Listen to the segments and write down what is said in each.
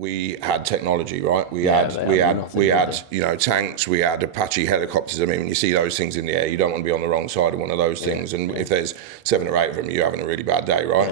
we had technology, right? We had tanks, we had Apache helicopters. I mean, when you see those things in the air, you don't want to be on the wrong side of one of those things. And if there's 7 or 8 of them, you're having a really bad day, right?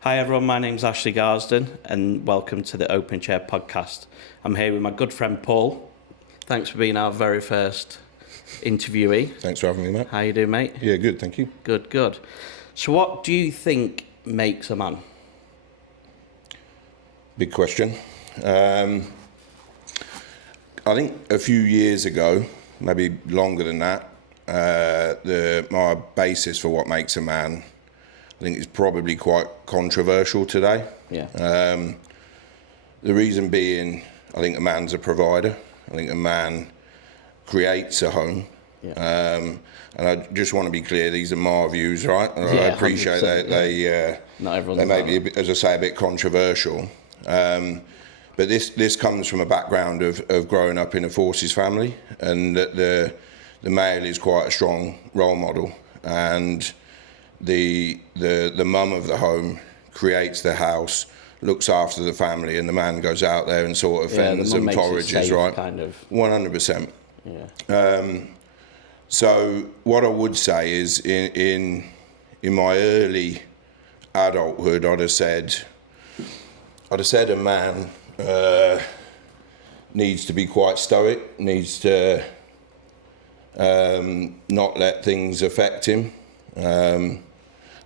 Hi everyone, my name's Ashley Garsden and welcome to the Open Chair podcast. I'm here with my good friend Paul. Thanks for being our very first interviewee. Thanks for having me, mate. How you doing, mate? Yeah, good, thank you. Good. So what do you think makes a man? Big question. I think a few years ago, maybe longer than that, my basis for what makes a man, I think it's probably quite controversial today. Yeah. The reason being, I think a man's a provider. I think a man creates a home. Yeah. And I just want to be clear, these are my views, right? I appreciate that they may be, as I say, a bit controversial. But this comes from a background of growing up in a forces family, and that the male is quite a strong role model, and the mum of the home creates the house, looks after the family, and the man goes out there and sort of fends and forages, right? Kind of. 100%. Yeah. So what I would say is, in my early adulthood, I'd have said a man needs to be quite stoic, needs to not let things affect him.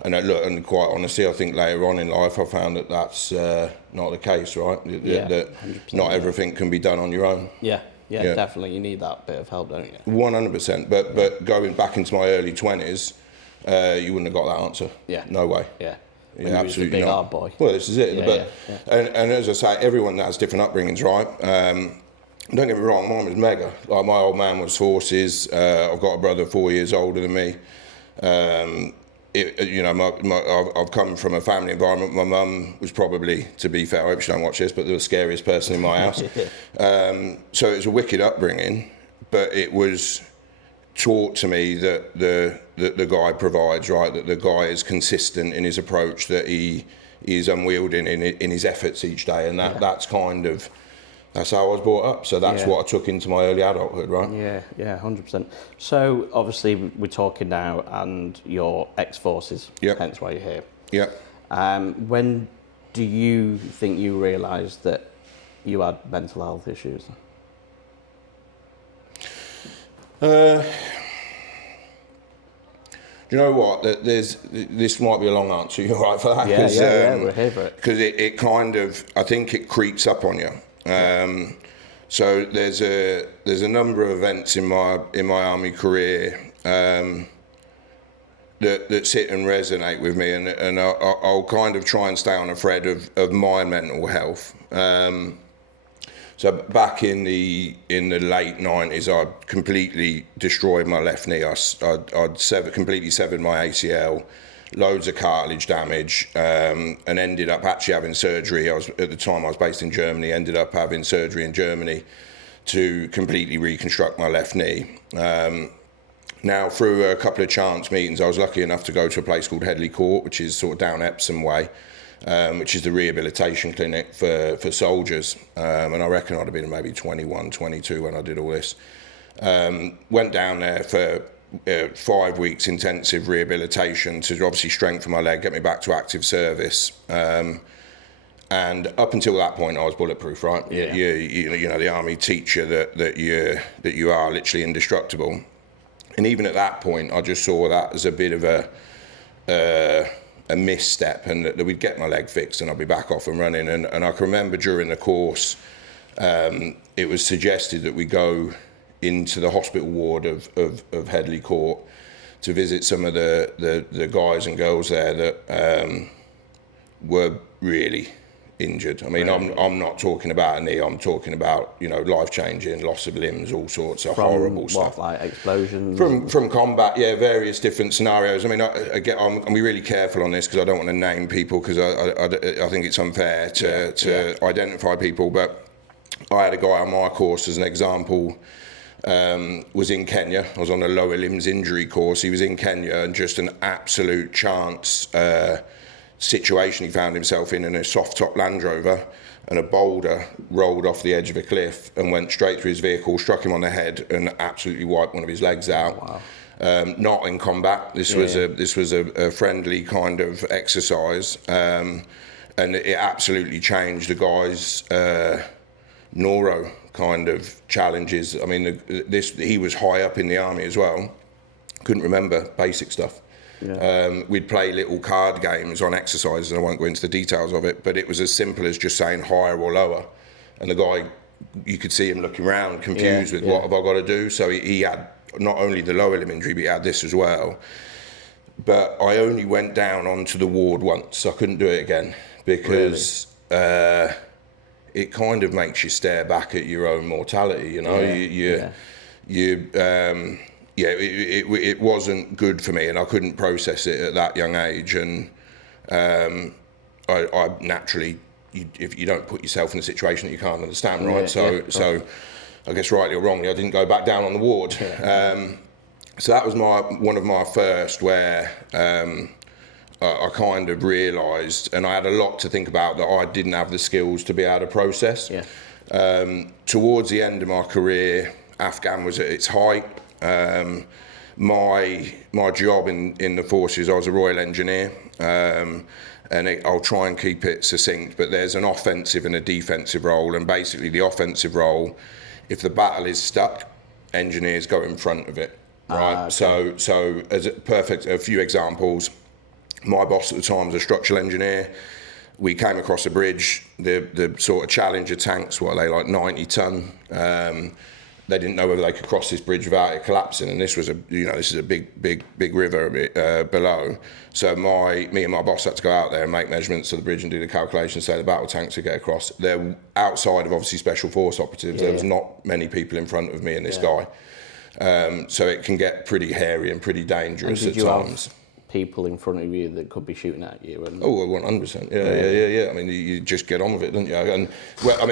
And quite honestly, I think later on in life I found that that's not the case, right? That not everything can be done on your own. Yeah, definitely. You need that bit of help, don't you? 100%. But going back into my early 20s, you wouldn't have got that answer. Yeah. No way. Yeah. Yeah, absolutely big not. hard boy. Well, this is it. Yeah. And as I say, everyone has different upbringings, right? Don't get me wrong, mine was mega. Like, my old man was forces. I've got a brother 4 years older than me. I've come from a family environment. My mum was probably, to be fair, I hope she don't watch this, but the scariest person in my house. So it was a wicked upbringing, but it was taught to me that the guy provides, right? That the guy is consistent in his approach, that he is unwielding in his efforts each day, and that's how I was brought up. So that's what I took into my early adulthood, right? Yeah, 100%. So obviously we're talking now, and you're ex-forces, hence why you're here. Yeah. When do you think you realised that you had mental health issues? Do you know what? This might be a long answer. You're right for that. Yeah, we're here for it. Because it kind of, I think it creeps up on you. So there's a number of events in my army career that sit and resonate with me, and I'll kind of try and stay on a thread of my mental health. So back in the late 90s, I completely destroyed my left knee. I'd completely severed my ACL, loads of cartilage damage, and ended up actually having surgery. At the time I was based in Germany, ended up having surgery in Germany to completely reconstruct my left knee. Now, through a couple of chance meetings, I was lucky enough to go to a place called Headley Court, which is sort of down Epsom way, which is the rehabilitation clinic for soldiers. And I reckon I'd have been maybe 21, 22 when I did all this. Went down there for 5 weeks intensive rehabilitation to obviously strengthen my leg, get me back to active service. And up until that point, I was bulletproof, right? Yeah. You know, the army teach you that you are literally indestructible. And even at that point, I just saw that as a bit of a a misstep, and that we'd get my leg fixed and I'd be back off and running. And I can remember during the course, it was suggested that we go into the hospital ward of Headley Court to visit some of the guys and girls there that were really injured. I mean, I'm not talking about a knee. I'm talking about, you know, life-changing, loss of limbs, all sorts of horrible stuff. Like explosions? From combat, yeah, various different scenarios. I mean, I'm really careful on this because I don't want to name people, because I think it's unfair to identify people. But I had a guy on my course, as an example, was in Kenya. I was on a lower limbs injury course. He was in Kenya, and just an absolute chance situation he found himself in a soft top Land Rover, and a boulder rolled off the edge of a cliff and went straight through his vehicle, struck him on the head, and absolutely wiped one of his legs out. Wow. Not in combat. This was a friendly kind of exercise, and it absolutely changed the guy's neuro kind of challenges. I mean, he was high up in the army as well. Couldn't remember basic stuff. Yeah. We'd play little card games on exercises, and I won't go into the details of it, but it was as simple as just saying higher or lower. And the guy, you could see him looking around, confused with what have I got to do. So he had not only the lower limb injury, but he had this as well. But I only went down onto the ward once. I couldn't do it again, because it kind of makes you stare back at your own mortality, you know. It wasn't good for me, and I couldn't process it at that young age. And I naturally, if you don't put yourself in a situation that you can't understand, right? So I guess rightly or wrongly, I didn't go back down on the ward. So that was one of my first where I kind of realised, and I had a lot to think about, that I didn't have the skills to be able to process. Towards the end of my career, Afghan was at its height. My job in the forces, I was a Royal Engineer, and I'll try and keep it succinct, but there's an offensive and a defensive role, and basically the offensive role, if the battle is stuck, engineers go in front of it, right? Okay. So as a few examples, my boss at the time was a structural engineer. We came across a bridge, the sort of Challenger tanks, what are they, like 90 ton? They didn't know whether they could cross this bridge without it collapsing, and this is a big river below. So me and my boss had to go out there and make measurements of the bridge and do the calculations, say the battle tanks would get across. They're outside of obviously special force operatives. There was not many people in front of me and this guy, so it can get pretty hairy and pretty dangerous at times. People in front of you that could be shooting at you? And 100%. Yeah. I mean, you just get on with it, don't you? And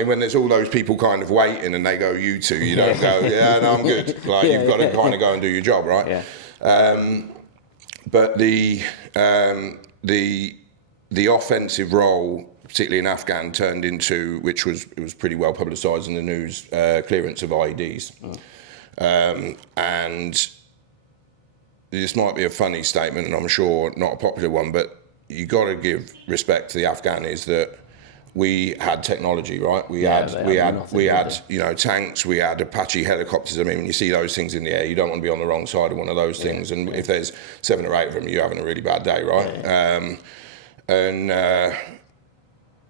when there's all those people kind of waiting, and they go, "You two," you don't go, "Yeah, no, I'm good." Like you've got to kind of go and do your job, right? Yeah. But the offensive role, particularly in Afghan, turned into, it was pretty well publicised in the news, clearance of IEDs, and. This might be a funny statement, and I'm sure not a popular one, but you got to give respect to the Afghanis that we had technology, right? We had tanks, we had Apache helicopters. I mean, when you see those things in the air, you don't want to be on the wrong side of one of those things. And if there's 7 or 8 of them, you're having a really bad day, right? And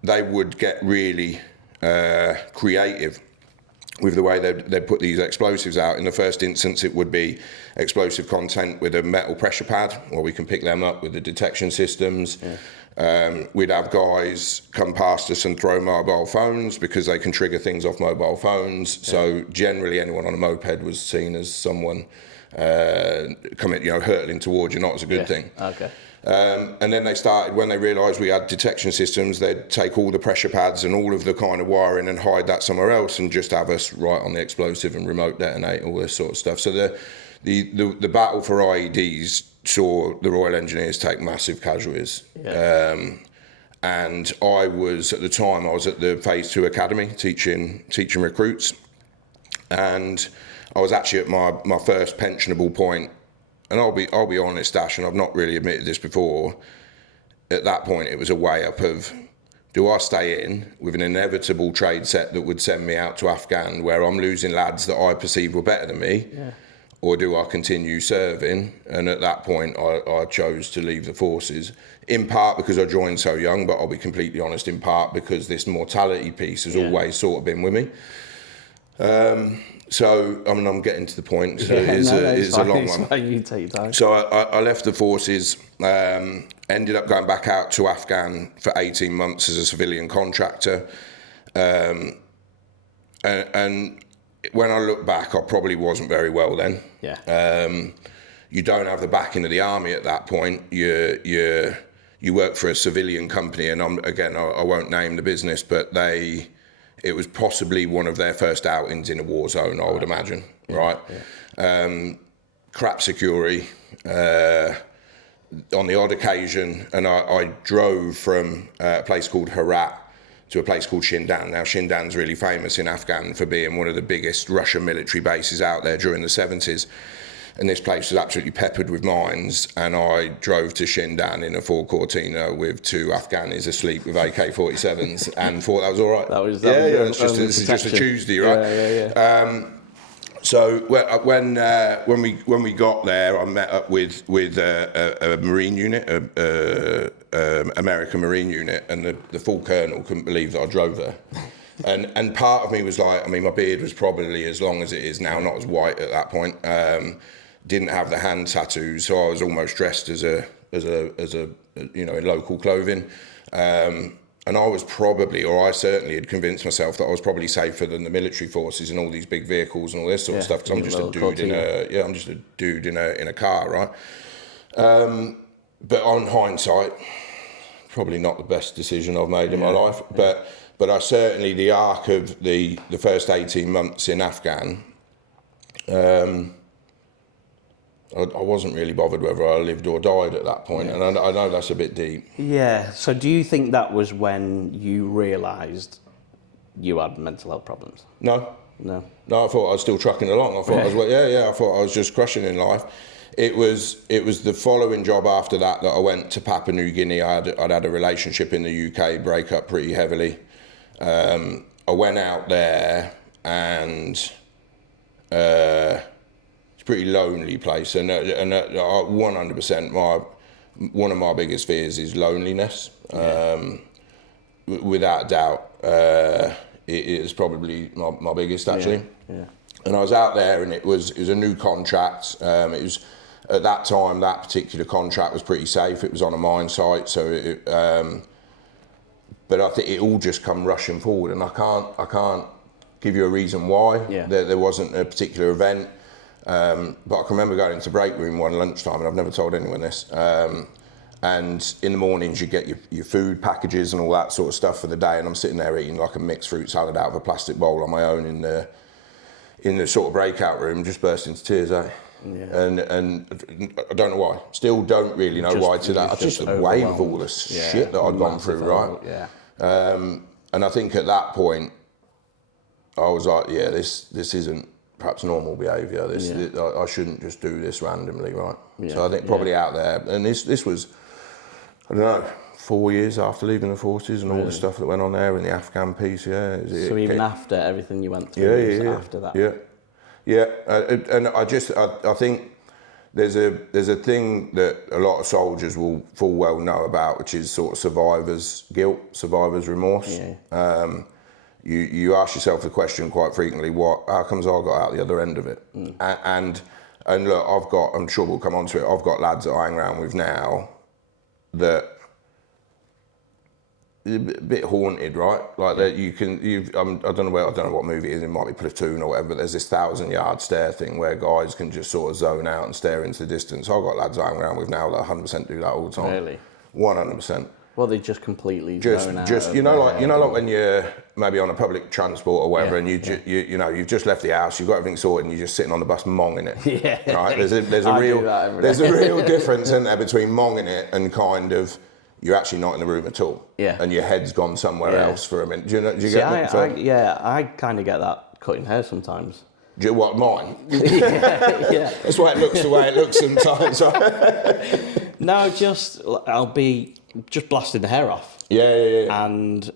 they would get really creative with the way they'd put these explosives out. In the first instance, it would be explosive content with a metal pressure pad, or we can pick them up with the detection systems. We'd have guys come past us and throw mobile phones, because they can trigger things off mobile phones. So generally anyone on a moped was seen as someone coming, hurtling towards you, not as a good thing. Okay. And then they started, when they realised we had detection systems, they'd take all the pressure pads and all of the kind of wiring and hide that somewhere else, and just have us right on the explosive and remote detonate, all this sort of stuff. So the battle for IEDs saw the Royal Engineers take massive casualties. And I was at the Phase 2 Academy teaching recruits, and I was actually at my first pensionable point. And I'll be honest, Ash, and I've not really admitted this before, at that point it was a way up of, do I stay in with an inevitable trade set that would send me out to Afghan, where I'm losing lads that I perceive were better than me, or do I continue serving? And at that point, I chose to leave the forces, in part because I joined so young, but I'll be completely honest, in part because this mortality piece has always sort of been with me. So, I mean, I'm getting to the point. So it's a long one. Fine. You take your time. So I left the forces, ended up going back out to Afghan for 18 months as a civilian contractor. And when I look back, I probably wasn't very well then. Yeah. You don't have the backing of the army at that point. You work for a civilian company, and I won't name the business, but it was possibly one of their first outings in a war zone, I would imagine, right? Yeah. Crap security on the odd occasion, and I drove from a place called Herat to a place called Shindan. Now, Shindan's really famous in Afghan for being one of the biggest Russian military bases out there during the 70s. And this place was absolutely peppered with mines. And I drove to Shindan in a Ford Cortina with 2 Afghanis asleep with AK-47s and thought that was all right. This is just a Tuesday, right? Yeah. So when we got there, I met up with a Marine unit, American Marine unit, and the full colonel couldn't believe that I drove there. And part of me was like, I mean, my beard was probably as long as it is now, not as white at that point. Didn't have the hand tattoos, so I was almost dressed as a in local clothing. And I was probably, or I certainly had convinced myself that I was probably safer than the military forces and all these big vehicles and all this sort of stuff, because I'm just a dude in a car, right? But on hindsight, probably not the best decision I've made in my life. But I certainly, the arc of the first 18 months in Afghan, I wasn't really bothered whether I lived or died at that point, and I know that's a bit deep. Yeah, so do you think that was when you realised you had mental health problems? No, I thought I was still trucking along. I thought I thought I was just crushing in life. It was the following job after that I went to Papua New Guinea. I'd had a relationship in the UK, break up pretty heavily. I went out there and it's a pretty lonely place, and 100% one of my biggest fears is loneliness. Without doubt, it is probably my biggest actually. Yeah. And I was out there, and it was a new contract. It was at that time, that particular contract was pretty safe. It was on a mine site, so but I think it all just come rushing forward, and I can't give you a reason why. Yeah. There wasn't a particular event, but I can remember going into break room one lunchtime, and I've never told anyone this. And in the mornings you get your food packages and all that sort of stuff for the day, and I'm sitting there eating like a mixed fruit salad out of a plastic bowl on my own in the sort of breakout room, just burst into tears, Yeah. And I don't know why. Still don't really know why to that. I just the weight of all the shit that I'd gone through, right? Yeah. And I think at that point, I was like, this isn't perhaps normal behaviour. I shouldn't just do this randomly, right? Yeah. So I think probably out there, and this was, I don't know, 4 years after leaving the forces and all the stuff that went on there in the Afghan piece, So even after everything you went through, after that? And I think there's a thing that a lot of soldiers will full well know about, which is sort of survivor's guilt, survivor's remorse. Yeah. You ask yourself the question quite frequently, how comes I got out the other end of it? And look, I'm sure we'll come on to it, I've got lads that I hang around with now that a bit haunted, right? Like that I don't know what movie it is, it might be Platoon or whatever, but there's this 1,000-yard stare thing where guys can just sort of zone out and stare into the distance. I've got lads I hang around with now that 100% do that all the time. Really? 100%. Well, they just completely zone out. Like when you're maybe on a public transport or whatever, and you've just left the house, you've got everything sorted, and you're just sitting on the bus monging it. Yeah. Right? There's a real difference in there between monging it and kind of you're actually not in the room at all. Yeah. And your head's gone somewhere else for a minute. Do you get that? I kind of get that cutting hair sometimes. Do you what, mine? Yeah. That's why it looks the way it looks sometimes. No, I'll be just blasting the hair off. Yeah. And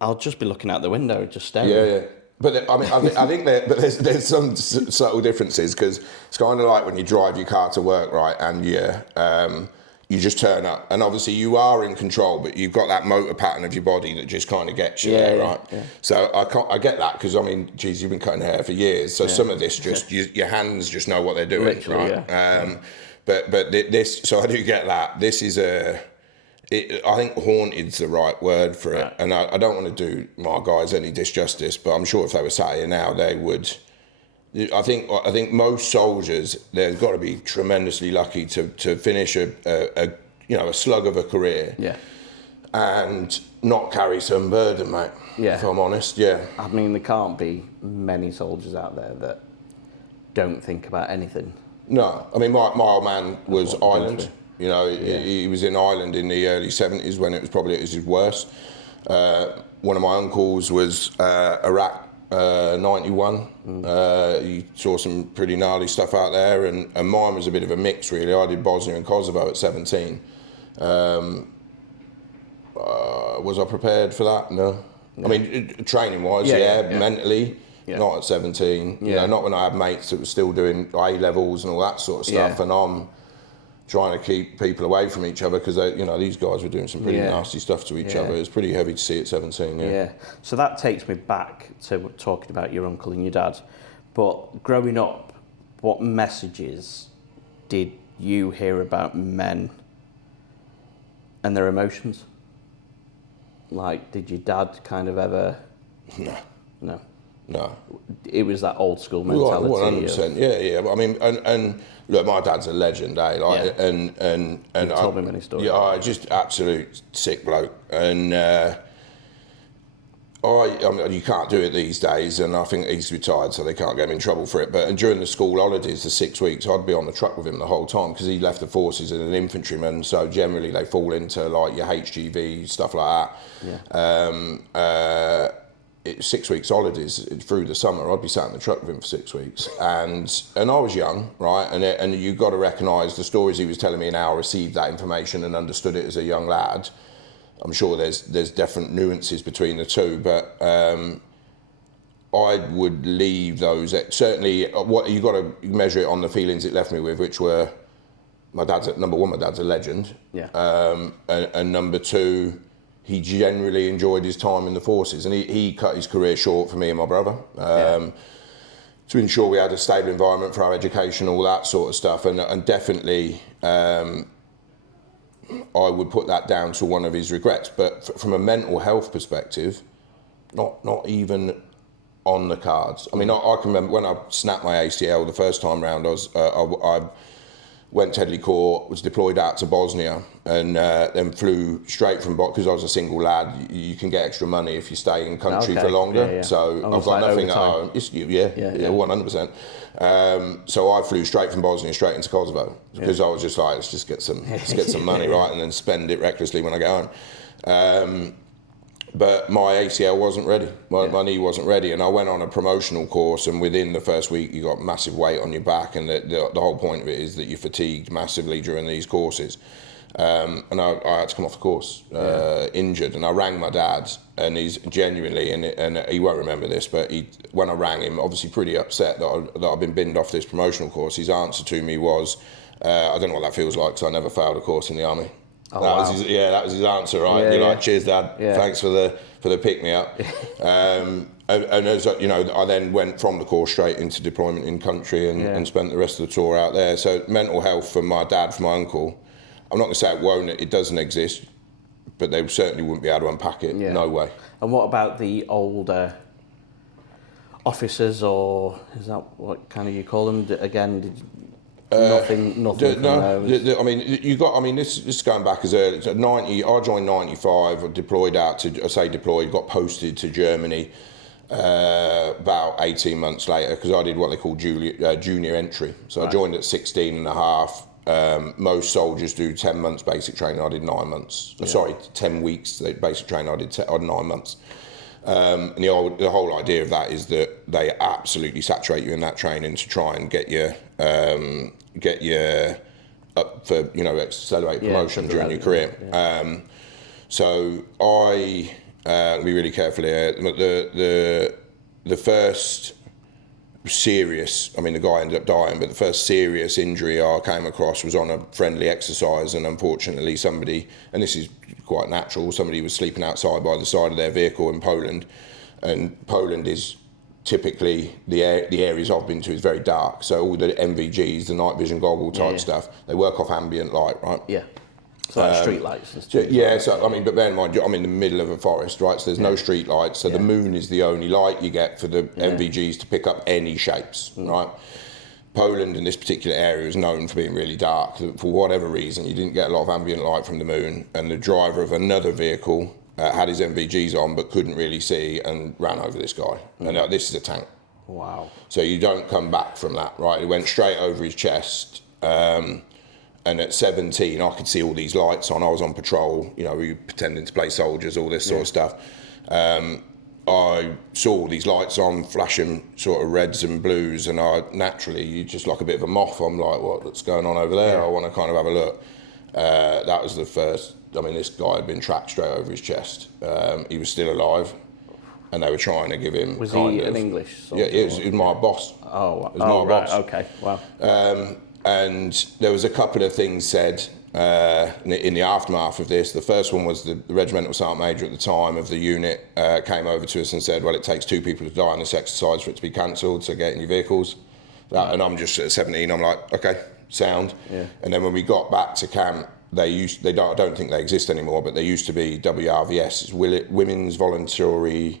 I'll just be looking out the window, just staring. Yeah. But I think there's some subtle differences, because it's kind of like when you drive your car to work, right, and you just turn up, and obviously you are in control, but you've got that motor pattern of your body that just kind of gets you there, right? Yeah. So I get that, because geez, you've been cutting hair for years, so some of this just your hands just know what they're doing. Literally, right? Yeah. But this, so I do get that. This is I think haunted's the right word for it, right. And I don't want to do my guys any disjustice, but I'm sure if they were sat here now, they would. I think most soldiers, they've got to be tremendously lucky to finish a slug of a career, and not carry some burden, mate. Yeah. If I'm honest, yeah. I mean, there can't be many soldiers out there that don't think about anything. No, I mean, my old man was Ireland. You know, he was in Ireland in the early 70s when it was probably at his worst. One of my uncles was Iraq. 91. He saw some pretty gnarly stuff out there, and mine was a bit of a mix, really. I did Bosnia and Kosovo at 17. Was I prepared for that? No. I mean, training-wise, mentally, not at 17. You know, not when I had mates that were still doing A-levels and all that sort of stuff, and I'm trying to keep people away from each other, because these guys were doing some pretty nasty stuff to each other. It's pretty heavy to see at 17. Yeah. So that takes me back to talking about your uncle and your dad. But growing up, what messages did you hear about men and their emotions? Like, did your dad kind of ever? No. It was that old school mentality. 100%. Yeah. I mean, and look, my dad's a legend, eh? Like, and you told me many stories. Yeah, just absolute sick bloke, and you can't do it these days, and I think he's retired, so they can't get him in trouble for it. But during the school holidays, the 6 weeks, I'd be on the truck with him the whole time, because he left the forces as an infantryman. So generally, they fall into like your HGV stuff like that. 6 weeks holidays through the summer, I'd be sat in the truck with him for 6 weeks, and I was young, right? And you've got to recognise the stories he was telling me now. I received that information and understood it as a young lad. I'm sure there's different nuances between the two, but I would leave those. Certainly, what you got to measure it on the feelings it left me with, which were number one, my dad's a legend, and number two, he generally enjoyed his time in the forces, and he cut his career short for me and my brother to ensure we had a stable environment for our education, all that sort of stuff, and definitely I would put that down to one of his regrets. But from a mental health perspective, not even on the cards. I mean, I can remember when I snapped my ACL the first time round. I went to Headley Corps, was deployed out to Bosnia, and then flew straight from because I was a single lad. You can get extra money if you stay in country for longer. So I've got nothing at home. 100%. So I flew straight from Bosnia straight into Kosovo, because I was just like, let's get some money, right, and then spend it recklessly when I go home. But my ACL wasn't ready. My knee wasn't ready, and I went on a promotional course, and within the first week you got massive weight on your back, and the whole point of it is that you're fatigued massively during these courses. And I had to come off the course injured, and I rang my dad, and he's genuinely, and he won't remember this, but when I rang him, obviously pretty upset that I've been binned off this promotional course, his answer to me was, I don't know what that feels like, because I never failed a course in the army. That was his answer, right? You're like, cheers, Dad. Yeah. Thanks for the pick me up. And as you know, I then went from the course straight into deployment in country and spent the rest of the tour out there. So mental health for my dad, for my uncle, I'm not going to say it doesn't exist, but they certainly wouldn't be able to unpack it. Yeah. No way. And what about the older officers, or is that what kind of you call them? Again, nothing. No, I mean, you got. I mean, this is going back as early. So 90. I joined 95. I deployed out to. I say deployed. Got posted to Germany about 18 months later, because I did what they call junior entry. So I joined at 16 and a half. Most soldiers do 10 months basic training. I did 9 months. Yeah. Sorry, 10 weeks basic training. I did 9 months. And the whole idea of that is that they absolutely saturate you in that training to try and get you up for accelerated promotion during your career. Yeah. So I be really careful here. the first serious, I mean, the guy ended up dying, but the first serious injury I came across was on a friendly exercise, and unfortunately somebody, and this is quite natural, somebody was sleeping outside by the side of their vehicle in Poland, and Poland is typically, the areas I've been to is very dark, so all the MVGs, the night vision goggle type stuff, they work off ambient light, right? Yeah. So like street lights and stuff. Yeah, so I mean, but bear in mind, I'm in the middle of a forest, right? So there's no street lights, so the moon is the only light you get for the MVGs to pick up any shapes, right? Poland in this particular area is known for being really dark. For whatever reason, you didn't get a lot of ambient light from the moon, and the driver of another vehicle had his MVGs on but couldn't really see and ran over this guy. And this is a tank. Wow. So you don't come back from that, right? It went straight over his chest. And at 17, I could see all these lights on. I was on patrol, we were pretending to play soldiers, all this sort of stuff. I saw all these lights on, flashing sort of reds and blues, and you're just like a bit of a moth. I'm like, what's going on over there? I want to kind of have a look. That was the first. I mean, this guy had been tracked straight over his chest. He was still alive, and they were trying to give him. Was he an English soldier? Yeah, it was my boss. Oh, it was my right. boss. Okay, wow. And there was a couple of things said in the aftermath of this. The first one was the regimental sergeant major at the time of the unit came over to us and said, well, it takes 2 people to die on this exercise for it to be cancelled, so get in your vehicles. And I'm just at 17, I'm like, okay, sound. Yeah. And then when we got back to camp, I don't think they exist anymore, but they used to be WRVS, it's Women's Voluntary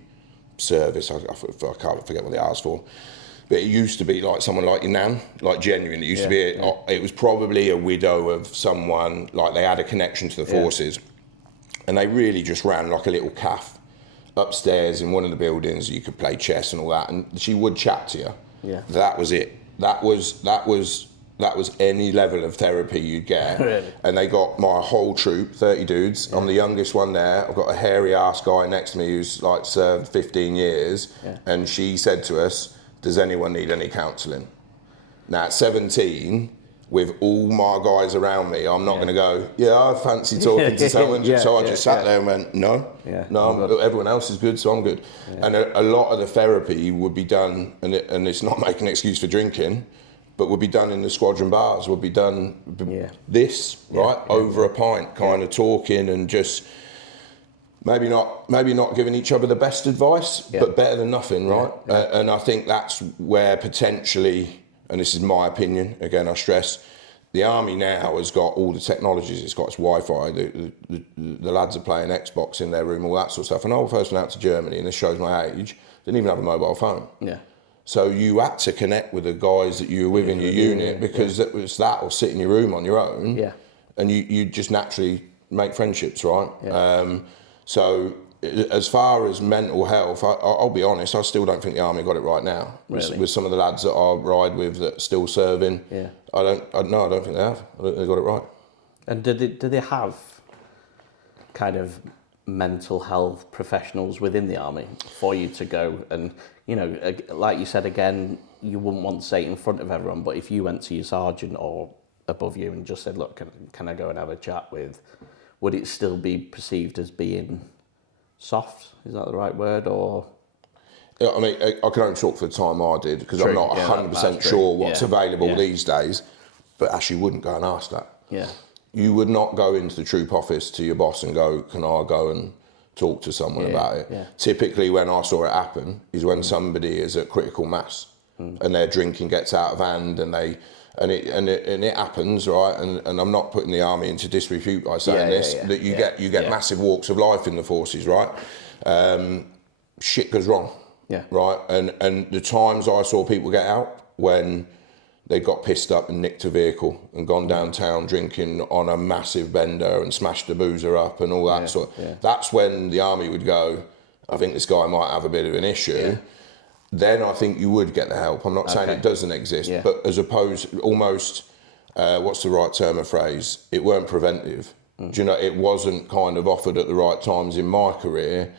Service. I can't forget what the R's for. But it used to be like someone like your nan, like genuine. It used to be, it was probably a widow of someone, like they had a connection to the forces. And they really just ran like a little caff upstairs in one of the buildings. You could play chess and all that. And she would chat to you. Yeah. That was it. That was any level of therapy you'd get. Really? And they got my whole troop, 30 dudes. Yeah. I'm the youngest one there. I've got a hairy ass guy next to me who's like served 15 years. Yeah. And she said to us, does anyone need any counselling? Now at 17, with all my guys around me, I'm not going to go, I fancy talking to someone. So I just sat there and went, no, everyone else is good, so I'm good. Yeah. And a lot of the therapy would be done, and it's not making an excuse for drinking, but would be done in the squadron bars, would be done over a pint, kind of talking and just... Maybe not giving each other the best advice, but better than nothing, right? Yeah. And I think that's where potentially, and this is my opinion, again I stress, the army now has got all the technologies. It's got its Wi-Fi. The lads are playing Xbox in their room, all that sort of stuff. And I first went out to Germany, and this shows my age, didn't even have a mobile phone. Yeah. So you had to connect with the guys that you were with in your unit, because it was that or sit in your room on your own. Yeah. And you just naturally make friendships, right? Yeah. So as far as mental health, I'll be honest, I still don't think the army got it right now. Really? With some of the lads that I ride with that are still serving, I don't think they have. I don't think they got it right. And do they have kind of mental health professionals within the army for you to go and, like you said again, you wouldn't want to say it in front of everyone, but if you went to your sergeant or above you and just said, look, can I go and have a chat with... Would it still be perceived as being soft? Is that the right word? Or I mean, I can only talk for the time I did, because I'm not 100% sure what's available these days. But Ashley wouldn't go and ask that. Yeah. You would not go into the troop office to your boss and go, can I go and talk to someone about it? Yeah. Typically when I saw it happen is when somebody is at critical mass and their drinking gets out of hand and it happens, right? And I'm not putting the army into disrepute by saying that you get massive walks of life in the forces, right? Shit goes wrong, right? And the times I saw people get out when they got pissed up and nicked a vehicle and gone downtown drinking on a massive bender and smashed the boozer up and all that sort. That's when the army would go, I think this guy might have a bit of an issue. Yeah. Then I think you would get the help. I'm not saying it doesn't exist, but as opposed, almost, what's the right term or phrase? It weren't preventive. Do you know, it wasn't kind of offered at the right times in my career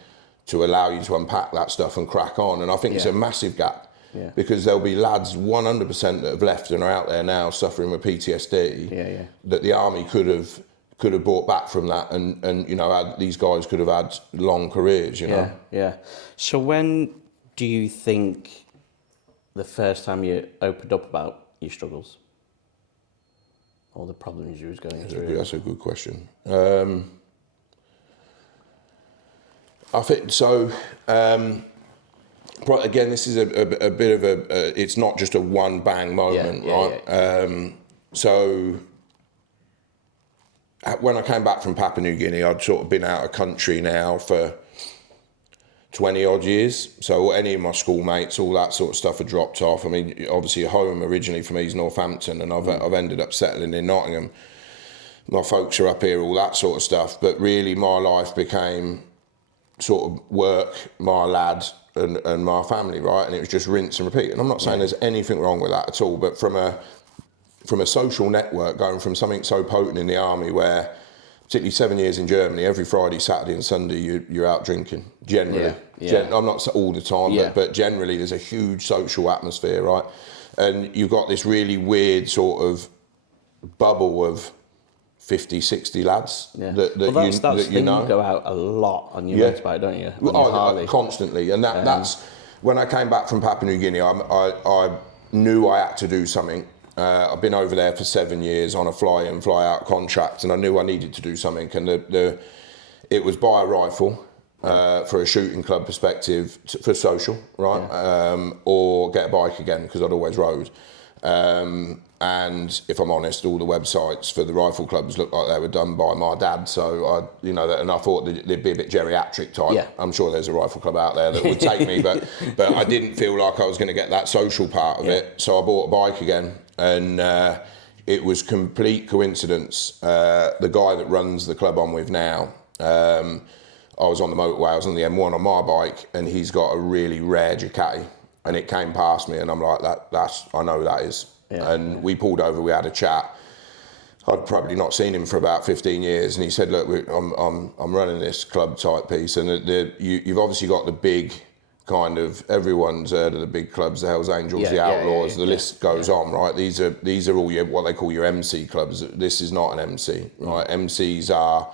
to allow you to unpack that stuff and crack on. And I think it's a massive gap, because there'll be lads 100% that have left and are out there now suffering with PTSD that the army could have brought back from that, and these guys could have had long careers, Yeah. So when Do you think the first time you opened up about your struggles or the problems you was going through? That's a good question. I think so. Again, this is a bit of a. It's not just a one bang moment, right? Yeah. So when I came back from Papua New Guinea, I'd sort of been out of country now for 20 odd years. So any of my schoolmates, all that sort of stuff had dropped off. I mean, obviously home originally for me is Northampton, and I've ended up settling in Nottingham. My folks are up here, all that sort of stuff. But really my life became sort of work, my lad, and my family, right? And it was just rinse and repeat. And I'm not saying there's anything wrong with that at all, but from a social network, going from something so potent in the army where, particularly 7 years in Germany, every Friday, Saturday and Sunday you're out drinking, generally. I'm not all the time, but generally there's a huge social atmosphere, right? And you've got this really weird sort of bubble of 50, 60 lads that you know. You go out a lot on your motorbike, don't you? On your Harley. Constantly. And that's, when I came back from Papua New Guinea, I knew I had to do something. I've been over there for 7 years on a fly-in, fly-out contract, and I knew I needed to do something. And it was buy a rifle for a shooting club perspective, for social, right? Or get a bike again, because I'd always rode. And if I'm honest, all the websites for the rifle clubs looked like they were done by my dad. So and I thought they'd be a bit geriatric type. Yeah. I'm sure there's a rifle club out there that would take me, but I didn't feel like I was going to get that social part of it. So I bought a bike again, and it was complete coincidence. The guy that runs the club I'm with now, I was on the motorway, I was on the M1 on my bike, and he's got a really rare Ducati, and it came past me, and I'm like, that's I know that is. And we pulled over, we had a chat. I'd probably not seen him for about 15 years, and he said, look, I'm running this club type piece, and you've obviously got the big kind of, everyone's heard of the big clubs, the Hells Angels, the Outlaws, the list goes on, right? These are all what they call your MC clubs. This is not an MC, right? MCs are,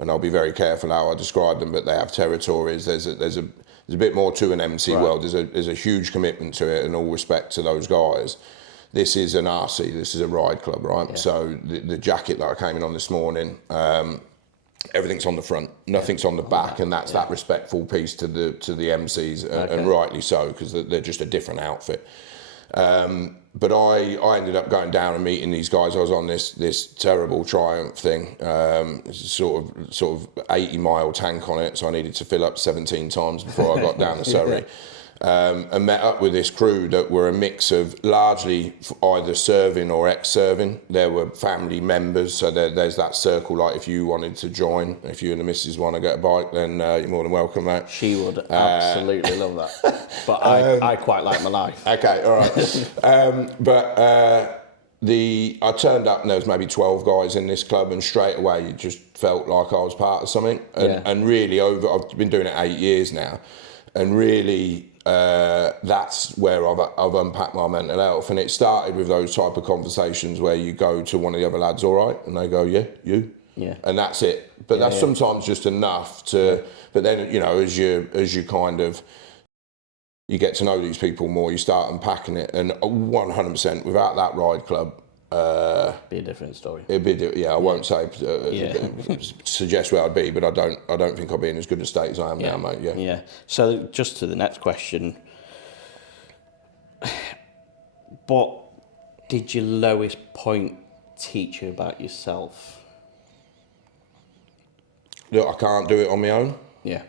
and I'll be very careful how I describe them, but they have territories. There's a bit more to an MC world. There's a huge commitment to it, and all respect to those guys. This is an RC, this is a ride club, right? Yeah. So the jacket that I came in on this morning, everything's on the front, nothing's on the back, and that's that respectful piece to the MCs, and rightly so, because they're just a different outfit. But I ended up going down and meeting these guys. I was on this terrible Triumph thing, sort of 80-mile tank on it, so I needed to fill up 17 times before I got down to Surrey. And met up with this crew that were a mix of largely either serving or ex-serving. There were family members, so there's that circle, like if you wanted to join, if you and the missus want to get a bike, then you're more than welcome, mate. She would absolutely love that. But I quite like my life. Okay, all right. I turned up and there was maybe 12 guys in this club, and straight away you just felt like I was part of something. And really I've been doing it 8 years now, and really that's where I've unpacked my mental health. And it started with those type of conversations where you go to one of the other lads, all right, and they go, yeah, you, and that's it. But that's sometimes just enough to. But then as you kind of you get to know these people more, you start unpacking it, and 100% without that ride club. Be a different story. It'd be, I won't say suggest where I'd be, but I don't think I'll be in as good a state as I am now, mate. Yeah. So just to the next question, what did your lowest point teach you about yourself? Look, I can't do it on my own. Yeah.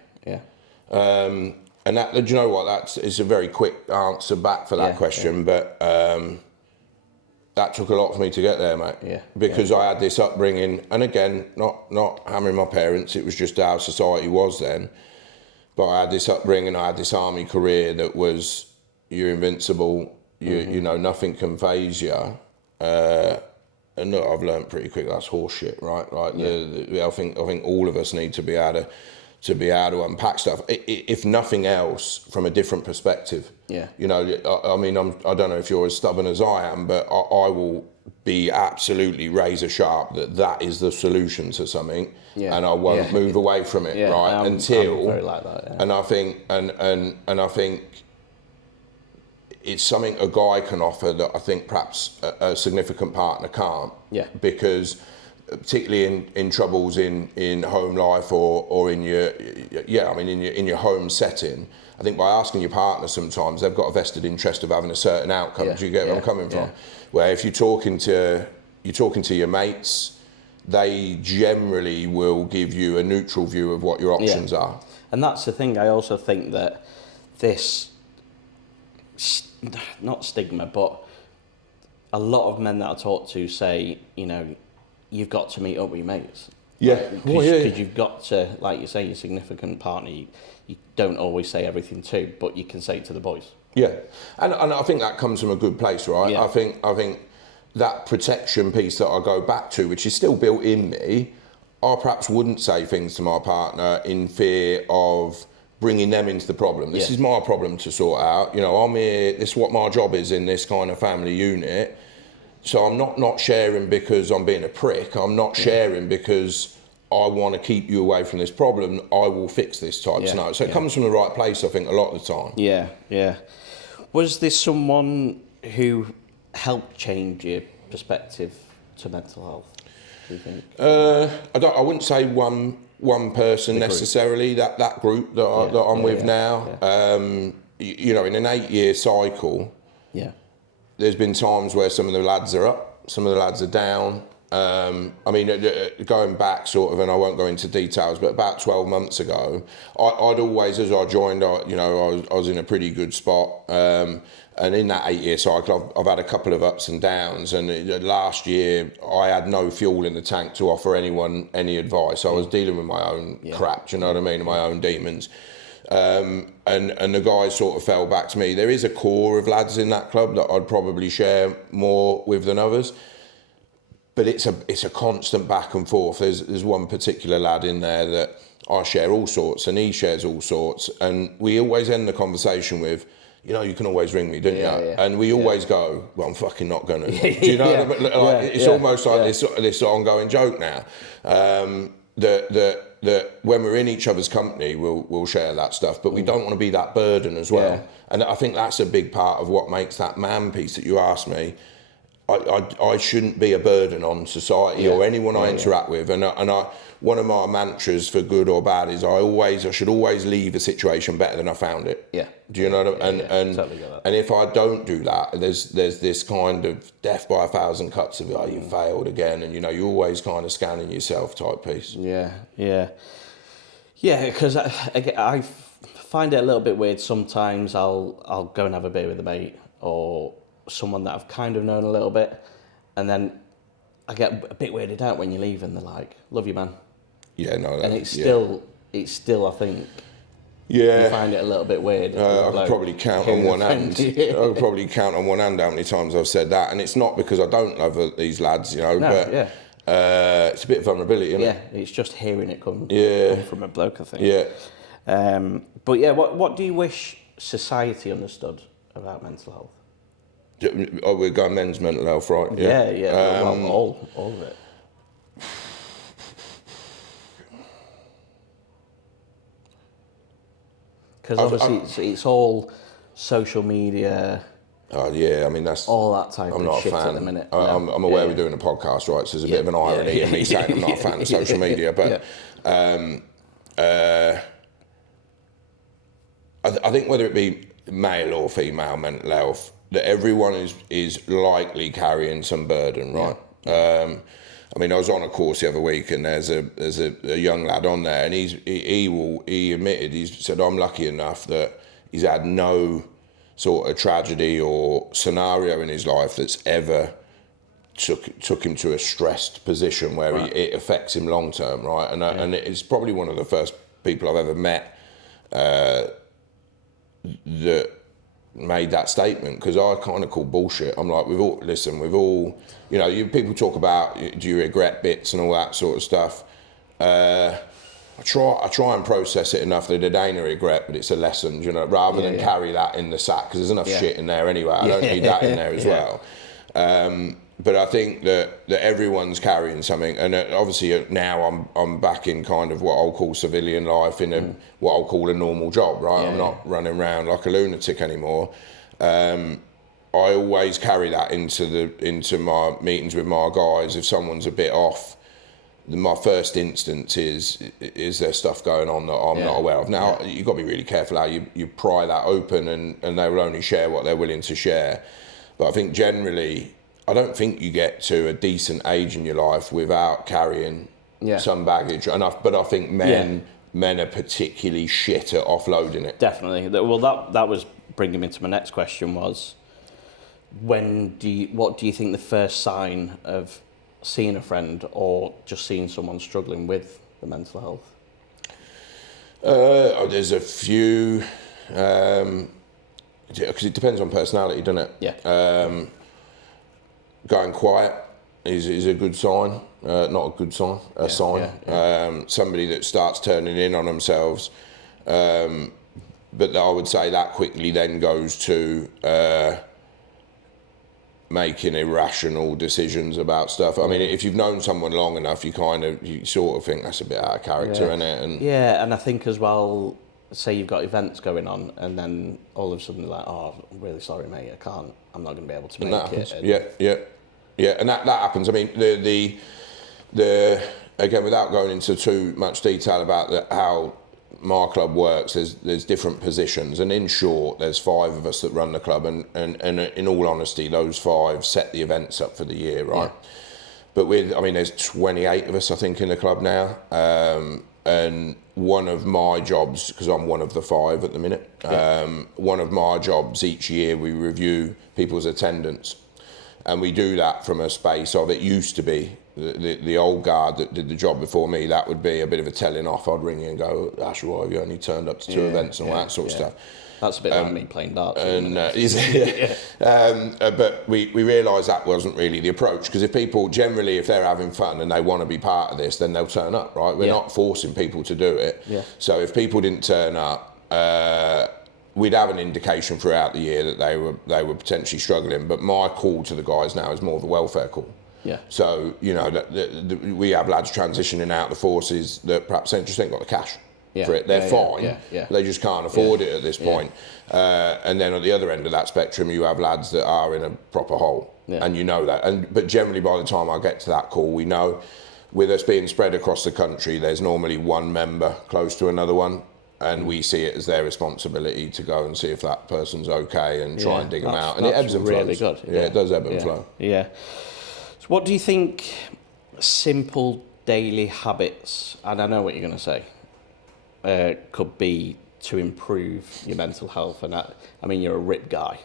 And that, do you know what? It's a very quick answer back for that question, but. That took a lot for me to get there, mate. Yeah. Because I had this upbringing, and again, not hammering my parents, it was just how society was then. But I had this upbringing, I had this army career that was, you're invincible, you know, nothing can faze you. And look, I've learned pretty quick that's horseshit, right? Like I think all of us need to be able to unpack stuff, if nothing else, from a different perspective. Yeah. I mean, I don't know if you're as stubborn as I am, but I will be absolutely razor sharp that is the solution to something, and I won't move away from it, right? I'm very like that. And I think, and I think it's something a guy can offer that I think perhaps a significant partner can't. Yeah. Because particularly in troubles in home life or in your in your home setting, I think by asking your partner sometimes they've got a vested interest of having a certain outcome. Yeah. Do you get where I'm coming from? Yeah. Where if you're talking to your mates, they generally will give you a neutral view of what your options are. And that's the thing. I also think that this, not stigma, but a lot of men that I talk to say, you know, you've got to meet up with your mates. Yeah. Because you've got to, like you say, your significant partner, you don't always say everything to, but you can say it to the boys. Yeah. And I think that comes from a good place, right? Yeah. I think that protection piece that I go back to, which is still built in me, I perhaps wouldn't say things to my partner in fear of bringing them into the problem. This is my problem to sort out. You know, I'm here, this is what my job is in this kind of family unit. So I'm not sharing because I'm being a prick. I'm not sharing because I want to keep you away from this problem. I will fix this type scenario. So it comes from the right place, I think, a lot of the time. Yeah, yeah. Was there someone who helped change your perspective to mental health, do you think? I wouldn't say one person necessarily. That group that I'm with now. Yeah. You know, in an 8-year cycle, there's been times where some of the lads are up, some of the lads are down. I mean, going back sort of, and I won't go into details, but about 12 months ago, I'd always, as I joined, I was in a pretty good spot. And in that 8-year cycle, I've had a couple of ups and downs. And last year, I had no fuel in the tank to offer anyone any advice. I was dealing with my own crap, do you know what I mean, my own demons. And the guys sort of fell back to me. There is a core of lads in that club that I'd probably share more with than others. But it's a constant back and forth. There's one particular lad in there that I share all sorts, and he shares all sorts, and we always end the conversation with, you know, you can always ring me, don't you? Yeah. And we always go, well, I'm fucking not gonna. Do you know? It's almost like this ongoing joke now. That when we're in each other's company, we'll share that stuff, but we don't want to be that burden as well. Yeah. And I think that's a big part of what makes that man piece that you asked me. I shouldn't be a burden on society or anyone I interact with, and one of my mantras for good or bad is I should always leave a situation better than I found it. Yeah. Do you know what I mean? And totally get that. And if I don't do that, there's this kind of death by 1,000 cuts of you failed again, and you know, you're always kind of scanning yourself type piece. Yeah. Because I find it a little bit weird sometimes. I'll go and have a beer with a mate or someone that I've kind of known a little bit, and then I get a bit weirded out when you leave and they're like, love you, man. Yeah, no. And it's still I think, you find it a little bit weird. I could probably count on one hand. I could probably count on one hand how many times I've said that, and it's not because I don't love these lads, you know, it's a bit of vulnerability, isn't it? Yeah, it's just hearing it come from a bloke, I think. Yeah. But yeah, what do you wish society understood about mental health? Oh, we're going men's mental health, right? Yeah. All of it. Because obviously it's all social media. Oh yeah, I mean that's all that type of shit at the minute. I'm aware we're doing a podcast, right? So there's a bit of an irony in me saying I'm not a fan of social media, but I think whether it be male or female mental health, that everyone is likely carrying some burden, right? I mean, I was on a course the other week, and there's a young lad on there, and he admitted, he said, I'm lucky enough that he's had no sort of tragedy or scenario in his life that's ever took him to a stressed position where it affects him long term, right? And it's probably one of the first people I've ever met that made that statement, because I kind of call bullshit. I'm like, we've all, you know, people talk about, do you regret bits and all that sort of stuff. I try and process it enough that it ain't a regret, but it's a lesson, you know, rather than carry that in the sack, because there's enough shit in there anyway. I don't need that in there as well. But I think that everyone's carrying something, and obviously now I'm back in kind of what I'll call civilian life, in what I'll call a normal job, right? I'm not running around like a lunatic anymore. I always carry that into my meetings with my guys. If someone's a bit off, my first instance is there stuff going on that I'm not aware of. Now, you've got to be really careful how you pry that open, and they will only share what they're willing to share. But I think generally, I don't think you get to a decent age in your life without carrying some baggage. But I think men are particularly shit at offloading it. Definitely. Well, that was bringing me to my next question was, what do you think the first sign of seeing a friend or just seeing someone struggling with the mental health? There's a few, because it depends on personality, doesn't it? Yeah. Going quiet is a good sign, not a good sign, a sign. Yeah. Somebody that starts turning in on themselves, but I would say that quickly then goes to making irrational decisions about stuff. I mean, if you've known someone long enough, you sort of think that's a bit out of character, isn't it? And I think as well, say you've got events going on, and then all of a sudden, like, oh, I'm really sorry, mate, I'm not going to be able to make it. Yeah, and that happens. I mean, the again, without going into too much detail about how my club works, there's different positions, and in short, there's 5 of us that run the club, and in all honesty, those 5 set the events up for the year, right? Yeah. But there's 28 of us, I think, in the club now, and one of my jobs, because I'm one of the 5 at the minute, one of my jobs each year, we review people's attendance, and we do that from a space of, it used to be the old guard that did the job before me, that would be a bit of a telling off. I'd ring you and go, Ash, why have you only turned up to 2 events and all that sort of stuff. That's a bit like me playing darts. But we realised that wasn't really the approach, because if people, generally, if they're having fun and they want to be part of this, then they'll turn up, right? We're not forcing people to do it. Yeah. So if people didn't turn up, we'd have an indication throughout the year that they were potentially struggling. But my call to the guys now is more of a welfare call. Yeah. So, we have lads transitioning out the forces that perhaps they just ain't got the cash for it. They're fine. They just can't afford it at this point. And then at the other end of that spectrum, you have lads that are in a proper hole. Yeah. And you know that. But generally, by the time I get to that call, we know, with us being spread across the country, there's normally one member close to another one. And we see it as their responsibility to go and see if that person's okay and try and dig them out. And it ebbs and flows. Really good. Yeah, it does ebb and flow. Yeah. So what do you think simple daily habits, and I know what you're going to say, could be to improve your mental health? And I mean, you're a ripped guy.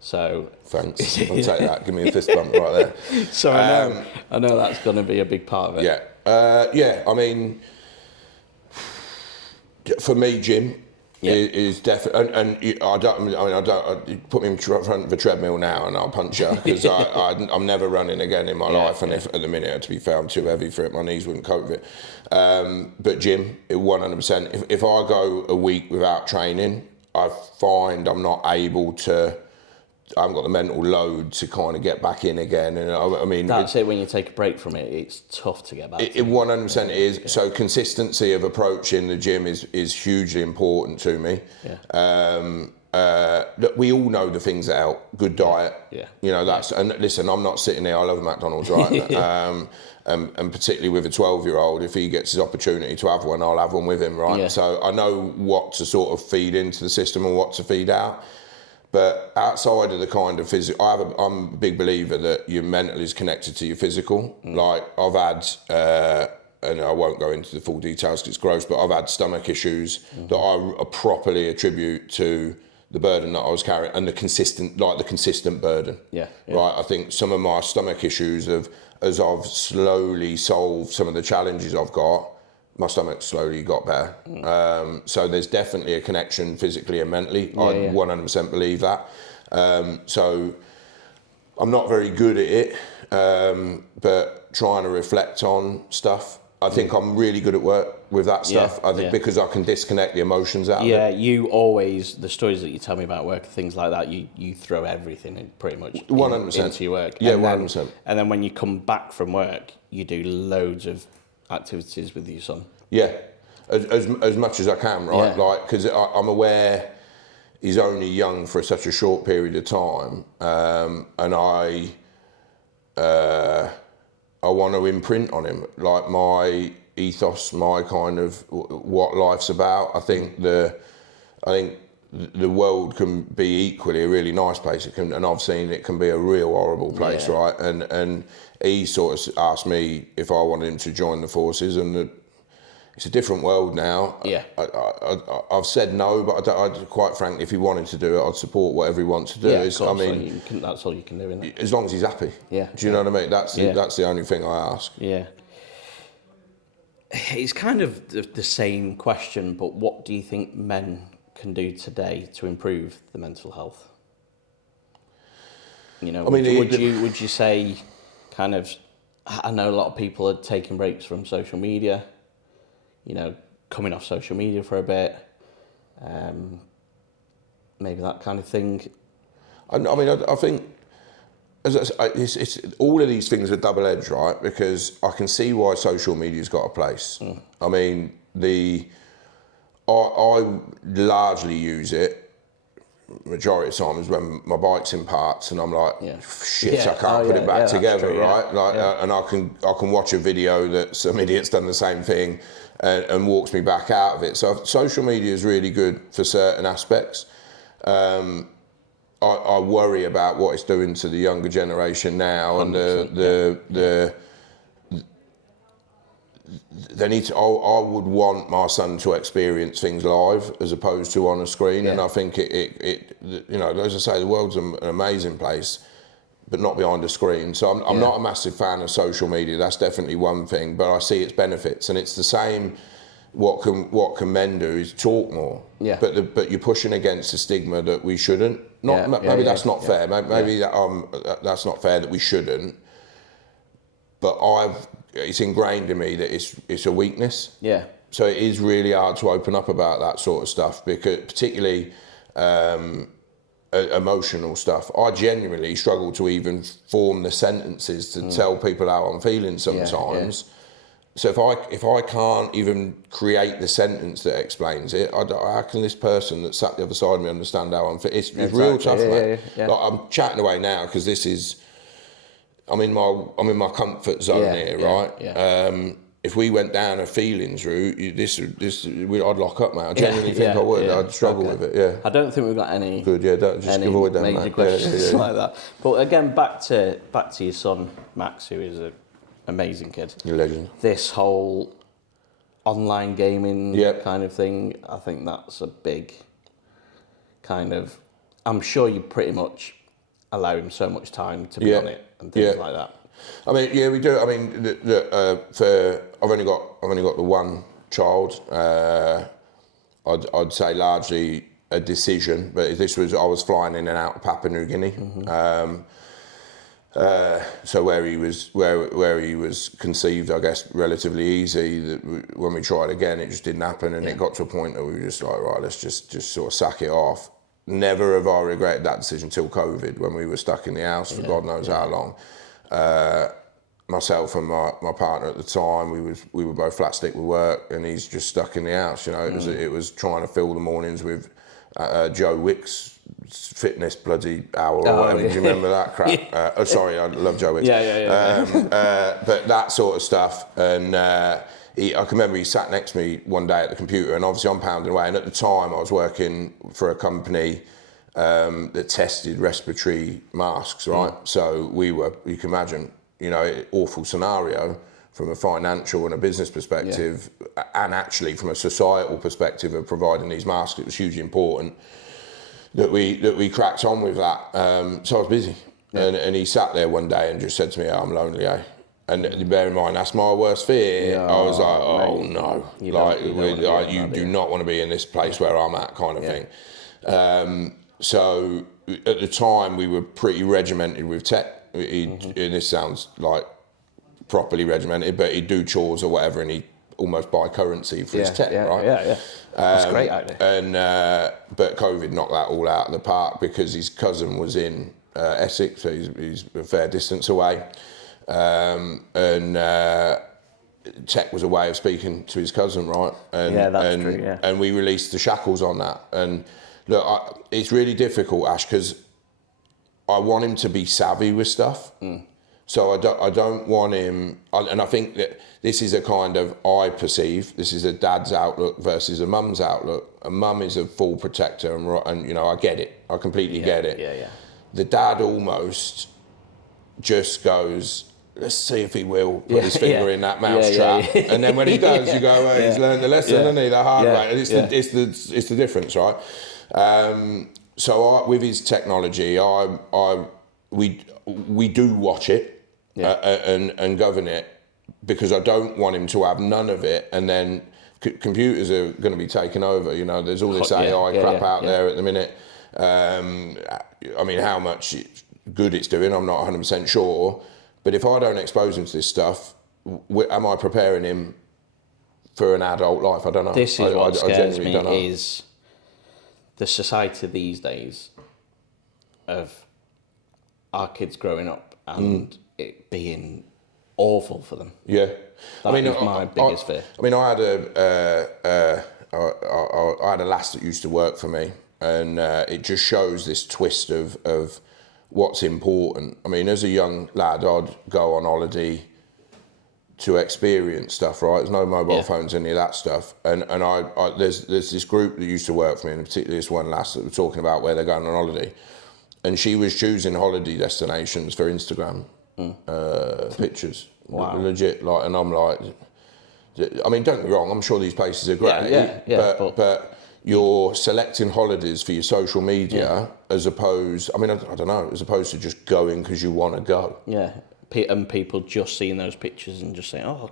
So thanks. I'll take that. Give me a fist bump right there. So I know that's going to be a big part of it. Yeah. I mean, for me, gym is definitely, and I don't put me in front of a treadmill now and I'll punch you, because I'm never running again in my life. And if at the minute, to be fair, I'm too heavy for it. My knees wouldn't cope with it. But gym, 100%. If I go a week without training, I find I'm not able to. I haven't got the mental load to kind of get back in again. And I mean, that's it. When you take a break from it, it's tough to get back. It 100% is. Yeah. So consistency of approach in the gym is hugely important to me. Yeah. Look, we all know the things that help. Good diet. Yeah. And listen, I'm not sitting there. I love McDonald's, right? And particularly with a 12-year-old, if he gets his opportunity to have one, I'll have one with him, right? Yeah. So I know what to sort of feed into the system and what to feed out. But outside of the kind of physical, I'm a big believer that your mental is connected to your physical. Like I've had, and I won't go into the full details because it's gross, but I've had stomach issues that I properly attribute to the burden that I was carrying and the consistent burden. Yeah. Right. I think some of my stomach issues as I've slowly solved some of the challenges I've got, my stomach slowly got better. So there's definitely a connection physically and mentally. I 100% believe that. So I'm not very good at it, but trying to reflect on stuff. I think I'm really good at work with that stuff. I think because I can disconnect the emotions out of it. Yeah, you always, the stories that you tell me about work, things like that, you throw everything in pretty much 100% into your work. Yeah, 100%. And then when you come back from work, you do loads of activities with your son. Yeah, as much as I can, right? Yeah. Like, because I'm aware he's only young for such a short period of time, and I want to imprint on him, like my ethos, my kind of what life's about. I think the world can be equally a really nice place. It can, and I've seen it can be a real horrible place, right? And he sort of asked me if I wanted him to join the forces, and it's a different world now. Yeah. I've said no, but quite frankly, if he wanted to do it, I'd support whatever he wants to do. Yeah, of course, that's all you can do, isn't it? As long as he's happy. Yeah. Do you know what I mean? That's the only thing I ask. Yeah. It's kind of the same question, but what do you think men can do today to improve the mental health? You know, would you say kind of, I know a lot of people are taking breaks from social media, you know, coming off social media for a bit, maybe that kind of thing. I think it's all of these things are double-edged, right? Because I can see why social media's got a place. I mean, I largely use it majority of times when my bike's in parts and I'm like, shit, I can't put it back together, true, right? And I can watch a video that some idiot's done the same thing and walks me back out of it. So social media is really good for certain aspects. I worry about what it's doing to the younger generation now, and they need to. I would want my son to experience things live as opposed to on a screen, and I think it you know, as I say, the world's an amazing place, but not behind a screen. So I'm not a massive fan of social media. That's definitely one thing, but I see its benefits, and it's the same. What can men do is talk more. Yeah. But you're pushing against the stigma that we shouldn't. Maybe that's not fair. Maybe that's not fair that we shouldn't. But it's ingrained in me that it's a weakness. Yeah. So it is really hard to open up about that sort of stuff, because particularly emotional stuff. I genuinely struggle to even form the sentences to tell people how I'm feeling sometimes. So if I can't even create the sentence that explains it, how can this person that sat the other side of me understand how I'm feeling? It's real tough, mate. Like, I'm chatting away now because I'm in my comfort zone here, right? Yeah. If we went down a feelings route, I'd lock up, mate. I genuinely think I would. I'd struggle with it. Yeah. I don't think we've got any. Good. Yeah. Just avoid them, major questions like that. But again, back to your son Max, who is an amazing kid. You're a legend. This whole online gaming kind of thing, I think that's a big kind of. I'm sure you pretty much allow him so much time to be on it and things like that. I mean, we do. I mean, I've only got the one child. I'd say largely a decision, but I was flying in and out of Papua New Guinea. So where he was conceived, I guess, relatively easy. When we tried again, it just didn't happen, and it got to a point that we were just like, right, let's just sort of sack it off. Never have I regretted that decision till COVID, when we were stuck in the house for God knows how long. Myself and my partner at the time, we were both flat stick with work, and he's just stuck in the house. You know, it was trying to fill the mornings with Joe Wick's fitness bloody hour or whatever. Do you remember that crap? Sorry, I love Joe Wicks. But that sort of stuff, and I can remember he sat next to me one day at the computer, and obviously I'm pounding away, and at the time I was working for a company that tested respiratory masks, right? So you can imagine, you know, awful scenario from a financial and a business perspective, and actually from a societal perspective of providing these masks. It was hugely important that we cracked on with that. So I was busy, and he sat there one day and just said to me, I'm lonely, eh? And bear in mind, that's my worst fear. I was like, oh no, you do not want to be in this place where I'm at, kind of thing. So at the time, we were pretty regimented with tech. And this sounds like properly regimented, but he'd do chores or whatever, and he'd almost buy currency for his tech, right? That's great, actually. And but COVID knocked that all out of the park, because his cousin was in Essex, so he's a fair distance away. And tech was a way of speaking to his cousin, right? And, that's true, and we released the shackles on that, and look, it's really difficult, Ash, because I want him to be savvy with stuff. So I don't want him, and I think that this is a kind of, I perceive, this is a dad's outlook versus a mum's outlook. A mum is a full protector, and you know, I get it. I completely get it. Yeah. The dad almost just goes, let's see if he will put his finger in that mouse trap. And then when he does, you go, well, he's learned the lesson, hasn't he, the hard way. And it's the difference, right? So with his technology, we do watch it and govern it, because I don't want him to have none of it, and then computers are going to be taken over. You know, there's all this AI crap out there at the minute. I mean, how much good it's doing, I'm not 100% sure. But if I don't expose him to this stuff, am I preparing him for an adult life? I don't know. This is what scares me, is the society these days of our kids growing up and it being awful for them. Yeah. That is my biggest fear. I mean, I had a lass that used to work for me, and it just shows this twist of what's important. I mean, as a young lad, I'd go on holiday to experience stuff, right? There's no mobile phones, any of that stuff. And there's this group that used to work for me, and particularly this one lass that was talking about where they're going on holiday. And she was choosing holiday destinations for Instagram pictures. Wow. Legit, like, and I'm like, I mean, don't get me wrong, I'm sure these places are great, but you're selecting holidays for your social media as opposed, I mean, I don't know, as opposed to just going because you want to go. Yeah, and people just seeing those pictures and just saying, oh,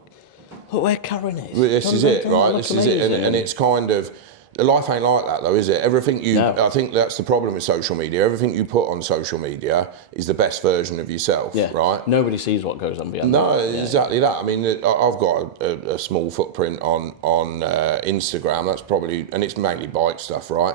look where Karen is. This is it, right? This is it. And it's kind of, life ain't like that though, is it? I think that's the problem with social media. Everything you put on social media is the best version of yourself, right? Nobody sees what goes on behind exactly that. I mean, I've got a small footprint on Instagram. That's probably, and it's mainly bike stuff, right?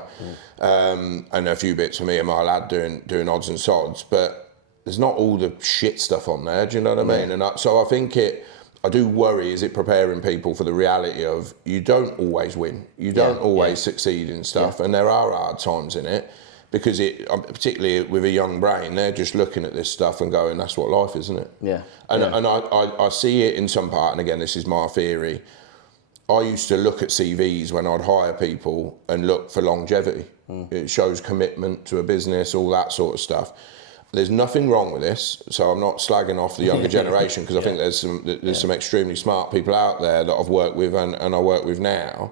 And a few bits for me and my lad doing odds and sods, but there's not all the shit stuff on there. Do you know what I mean? And so I think I do worry, is it preparing people for the reality of you don't always win, you don't always succeed in stuff, and there are hard times in it, because particularly with a young brain, they're just looking at this stuff and going, that's what life is, isn't it? And I see it in some part, and again, this is my theory. I used to look at CVs when I'd hire people and look for longevity. It shows commitment to a business, all that sort of stuff. There's nothing wrong with this, so I'm not slagging off the younger generation, because I think there's some extremely smart people out there that I've worked with and I work with now.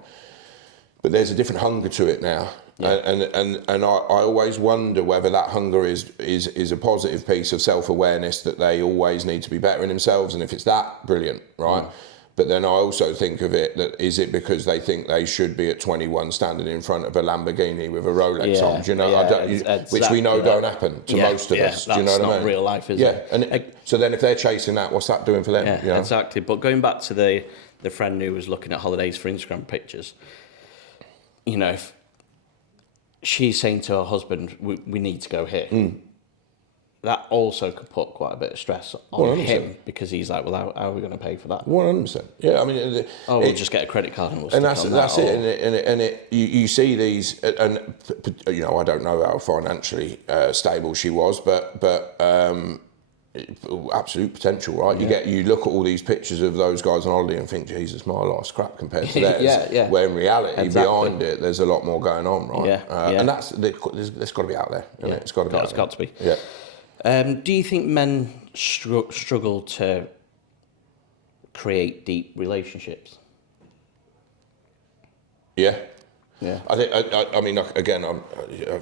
But there's a different hunger to it now, and I always wonder whether that hunger is a positive piece of self-awareness, that they always need to be better in themselves, and if it's that, brilliant, right? But then I also think of it that, is it because they think they should be at 21 standing in front of a Lamborghini with a Rolex on? Do you know, which we know don't happen to most of us. Do you know what I mean? That's not real life, is it? And so then if they're chasing that, what's that doing for them? Yeah, exactly. But going back to the friend who was looking at holidays for Instagram pictures, you know, if she's saying to her husband, we need to go here. That also could put quite a bit of stress on 100%. Him, because he's like, well, how are we going to pay for that? 100%. Yeah, I mean, we'll just get a credit card and we'll. And that's it. And you see these, and you know, I don't know how financially stable she was, but absolute potential, right? You look at all these pictures of those guys on holiday and think, Jesus, my life's crap compared to theirs. Where in reality, behind it, there's a lot more going on, right? And that's got to be out there, isn't it? It's got to be. It's got to be. Yeah. Do you think men struggle to create deep relationships? Yeah. I think. I mean, again,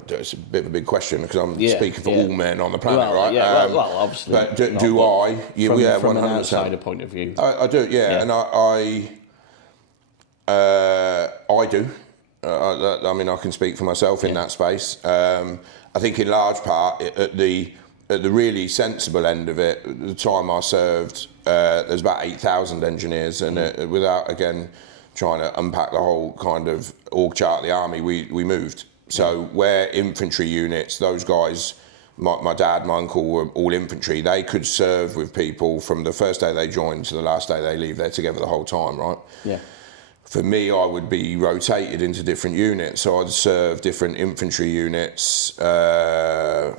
it's a bit of a big question, because I'm speaking for all men on the planet, right? Yeah. Well, obviously. But do I? From an outsider point of view. I do. Yeah. And I do. I mean, I can speak for myself in that space. I think in large part at the really sensible end of it, at the time I served, there's about 8,000 engineers, and without, again, trying to unpack the whole kind of org chart of the army, we moved. So where infantry units, those guys, my dad, my uncle were all infantry, they could serve with people from the first day they joined to the last day they leave. They're together the whole time, right? Yeah. for me, I would be rotated into different units. So I'd serve different infantry units. I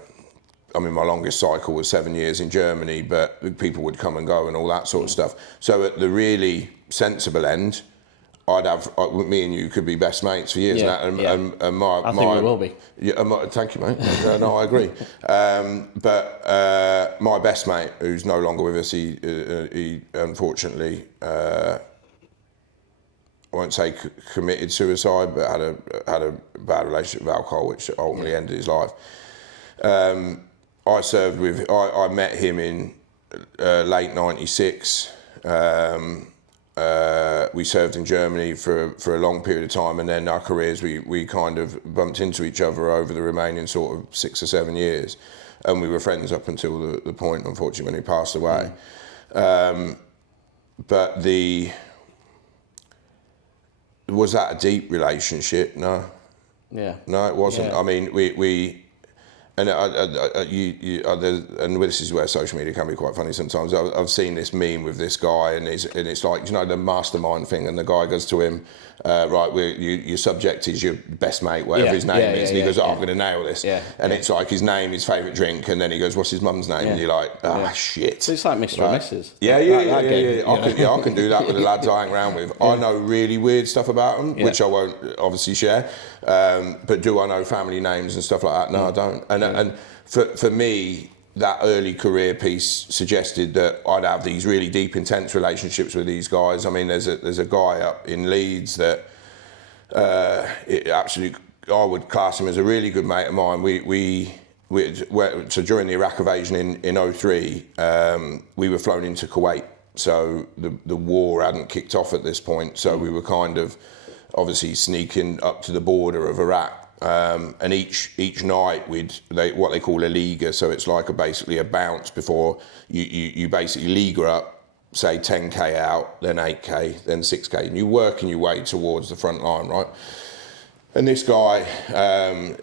mean, my longest cycle was 7 years in Germany, but people would come and go and all that sort of stuff. So at the really sensible end, I'd have me and you could be best mates for years. Yeah, And I think we will be. Yeah, thank you, mate. No, I agree. But my best mate, who's no longer with us, he unfortunately, I won't say committed suicide, but had a bad relationship with alcohol, which ultimately ended his life. I met him in late '96. We served in Germany for a long period of time, and then our careers, we kind of bumped into each other over the remaining sort of 6 or 7 years, and we were friends up until the point, unfortunately, when he passed away. But was that a deep relationship? No. Yeah. No, it wasn't. Yeah. I mean, we and and this is where social media can be quite funny sometimes. I've seen this meme with this guy, and it's like, you know, the mastermind thing, and the guy goes to him, right, your subject is your best mate, whatever his name is, and he goes, I'm going to nail this. And it's like his name, his favourite drink, and then he goes, what's his mum's name? And you're like, shit. So it's like Mr. and Mrs. I can do that with the lads I hang around with. I know really weird stuff about them, which I won't obviously share. But do I know family names and stuff like that? No, I don't. And for me, that early career piece suggested that I'd have these really deep, intense relationships with these guys. I mean, there's a guy up in Leeds that I would class him as a really good mate of mine. So during the Iraq invasion in 03, we were flown into Kuwait. So the war hadn't kicked off at this point. So we were kind of obviously sneaking up to the border of Iraq. And each night what they call a Liga, so it's like basically a bounce before you basically Liga up, say 10k out, then 8k, then 6k, and you're working your way towards the front line, right? And this guy, him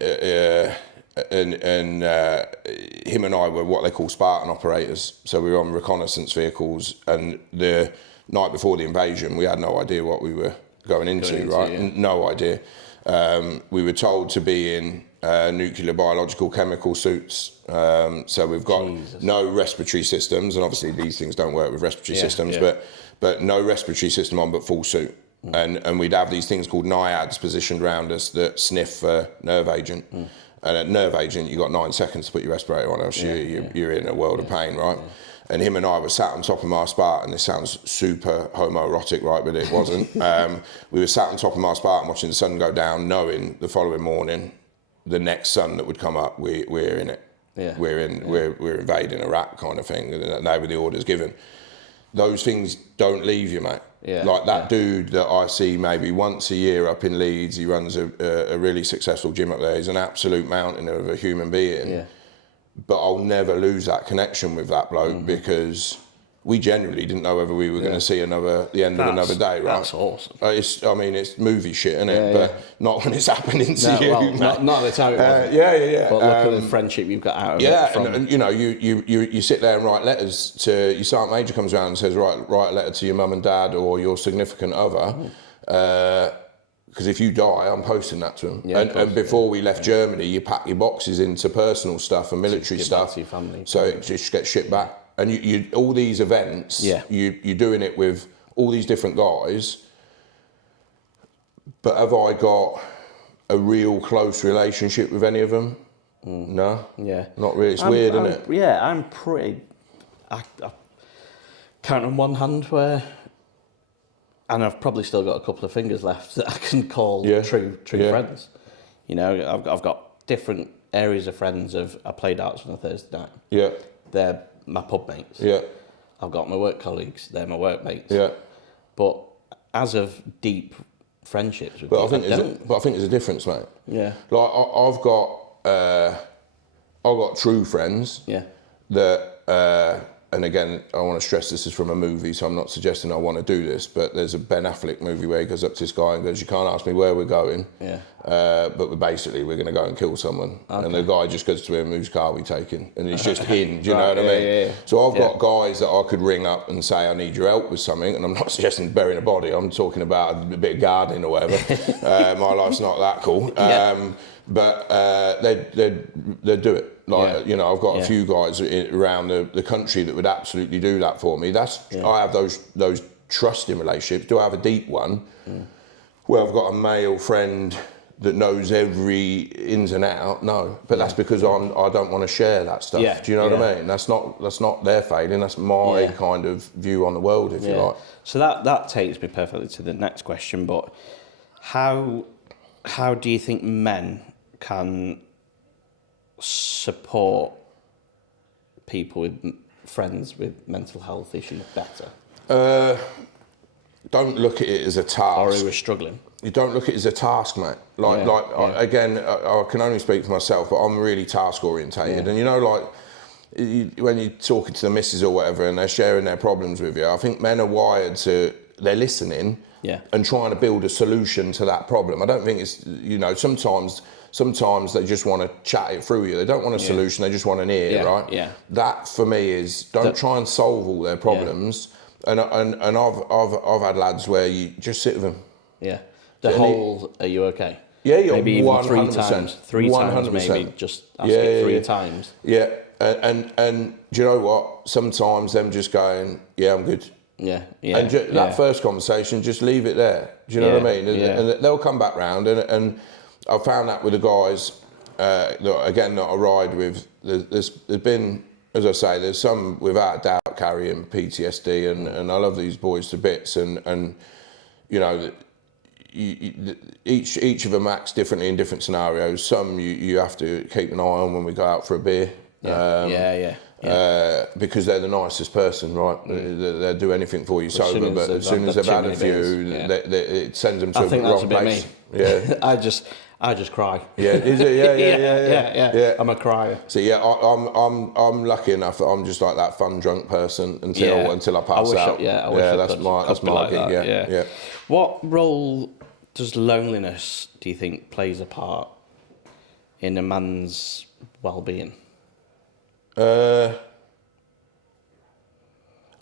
and I were what they call Spartan operators, so we were on reconnaissance vehicles, and the night before the invasion, we had no idea what we were going into, right? Yeah. No idea. We were told to be in nuclear, biological, chemical suits. So we've got no respiratory systems, and obviously these things don't work with respiratory systems, but no respiratory system on, but full suit. And we'd have these things called naiads positioned around us that sniff for nerve agent. And at nerve agent, you've got 9 seconds to put your respirator on, else you're in a world of pain, right? And him and I were sat on top of my Spartan. This sounds super homoerotic, right? But it wasn't. We were sat on top of my Spartan watching the sun go down, knowing the following morning, the next sun that would come up, we're in it. We're invading Iraq, kind of thing. And they were the orders given. Those things don't leave you, mate. Like that dude that I see maybe once a year up in Leeds, he runs a really successful gym up there. He's an absolute mountain of a human being. But I'll never lose that connection with that bloke because we generally didn't know whether we were going to see the end of another day, right? That's awesome. It's movie shit, isn't it? But not when it's happening to you. Well, not at the time it wasn't. But look at the friendship you've got out of it. And you know, you sit there and write letters to your sergeant major comes around and says, write a letter to your mum and dad or your significant other. Because if you die, I'm posting that to them. And before we left Germany, you pack your boxes into personal stuff and military stuff. To your family. So it just gets shipped back. And you all these events, you're doing it with all these different guys. But have I got a real close relationship with any of them? No. Not really. It's weird, isn't it? Yeah, I'm pretty... I count on one hand where... And I've probably still got a couple of fingers left that I can call true friends. You know, I've got different areas of friends. I played darts on a Thursday night. They're my pub mates. I've got my work colleagues. They're my work mates. But as of deep friendships, I think there's a difference, mate. Like I've got true friends. That and again, I want to stress this is from a movie, so I'm not suggesting I want to do this, but there's a Ben Affleck movie where he goes up to this guy and goes, "You can't ask me where we're going, but we're going to go and kill someone." Okay. And the guy just goes to him, "Whose car are we taking?" And he's just in, do you know what I mean? Yeah. So I've got guys that I could ring up and say, "I need your help with something," and I'm not suggesting burying a body, I'm talking about a bit of gardening or whatever. My life's not that cool. But they'd do it. Like, you know, I've got a few guys around the country that would absolutely do that for me. I have those trusting relationships. Do I have a deep one? Well, I've got a male friend that knows every ins and out. No, but that's because I don't want to share that stuff. Do you know what I mean? That's not their failing. That's my kind of view on the world, if you like. So that takes me perfectly to the next question. But how do you think men can support people friends with mental health issues better? Don't look at it as a task. Or who are struggling. You don't look at it as a task, mate. Again, I can only speak for myself, but I'm really task orientated. And you know, like when you're talking to the missus or whatever, and they're sharing their problems with you, I think men are wired to, they're listening and trying to build a solution to that problem. I don't think it's, you know, sometimes they just want to chat it through you. They don't want a solution, they just want an ear, right? Yeah. That for me is, don't try and solve all their problems. And I've had lads where you just sit with them. Yeah. Are you okay? Yeah, you're maybe even 100%. Three times, maybe just ask it 3 times. Yeah, and do you know what? Sometimes them just going, yeah, I'm good. Yeah. And that first conversation, just leave it there. Do you know what I mean? And they'll come back round, and I found that with the guys that I ride with. There's been, as I say, there's some without doubt carrying PTSD, and I love these boys to bits, and you know, each of them acts differently in different scenarios. Some you have to keep an eye on when we go out for a beer. Because they're the nicest person, right? They'll do anything for you sober, but as soon as they've had a few, it sends them to the wrong place. Yeah, I just cry. Yeah, is it? Yeah. I'm a crier. So I'm lucky enough that I'm just like that fun drunk person until I pass out. That's my gig. Yeah. What role does loneliness, do you think, plays a part in a man's well-being? I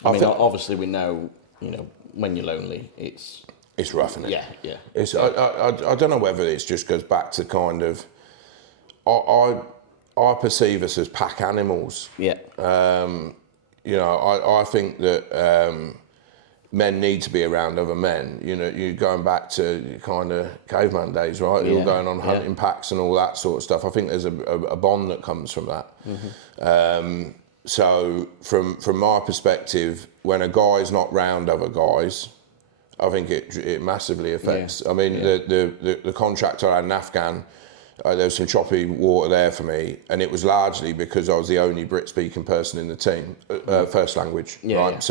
mean, obviously we know, you know, when you're lonely, it's rough, isn't it? Yeah. It's I don't know whether it just goes back to kind of I perceive us as pack animals. Yeah. You know, I think that men need to be around other men. You know, you're going back to kind of caveman days, right? You're going on hunting packs and all that sort of stuff. I think there's a bond that comes from that. Mm-hmm. So from my perspective, when a guy's not round other guys, I think it massively affects. I mean, the contract I had in Afghan, there was some choppy water there for me, and it was largely because I was the only Brit-speaking person in the team, first language, right?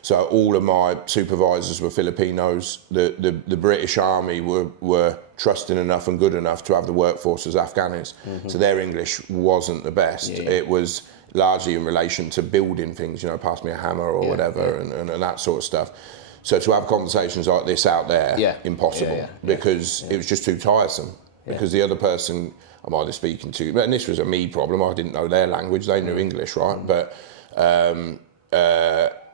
So all of my supervisors were Filipinos. The British Army were trusting enough and good enough to have the workforce as Afghanis. Mm-hmm. So their English wasn't the best. It was largely in relation to building things, you know, pass me a hammer or whatever, and that sort of stuff. So to have conversations like this out there, impossible, because it was just too tiresome. Because the other person I'm either speaking to, and this was a me problem, I didn't know their language, they knew English, right? But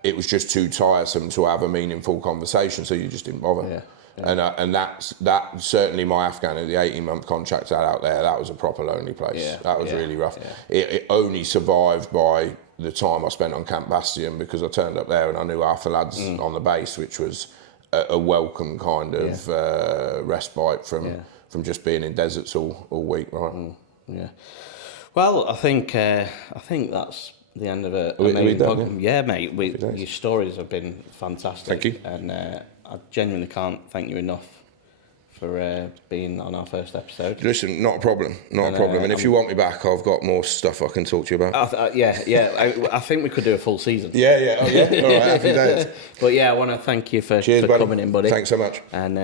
it was just too tiresome to have a meaningful conversation, so you just didn't bother. And that's certainly my Afghan, the 18-month contract out there, that was a proper lonely place. That was really rough. It only survived by the time I spent on Camp Bastion, because I turned up there and I knew half the lads on the base, which was a welcome kind of respite from just being in deserts all week, right? Well, I think that's the end of it. Yeah, mate. Your stories have been fantastic. Thank you. And I genuinely can't thank you enough for being on our first episode. Listen, not a problem. And if you want me back, I've got more stuff I can talk to you about. I think we could do a full season. Yeah. Oh, yeah. All right, happy days. But I want to thank you for coming in, buddy. Thanks so much. And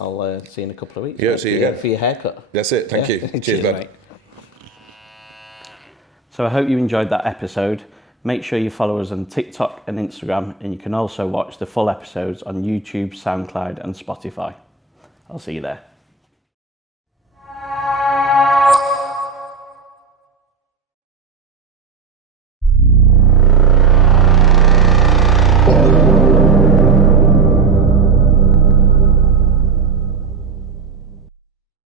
I'll see you in a couple of weeks. Yeah, see you again. For your haircut. That's it. Thank you. Cheers, bud. Mate. So I hope you enjoyed that episode. Make sure you follow us on TikTok and Instagram, and you can also watch the full episodes on YouTube, SoundCloud and Spotify. I'll see you there.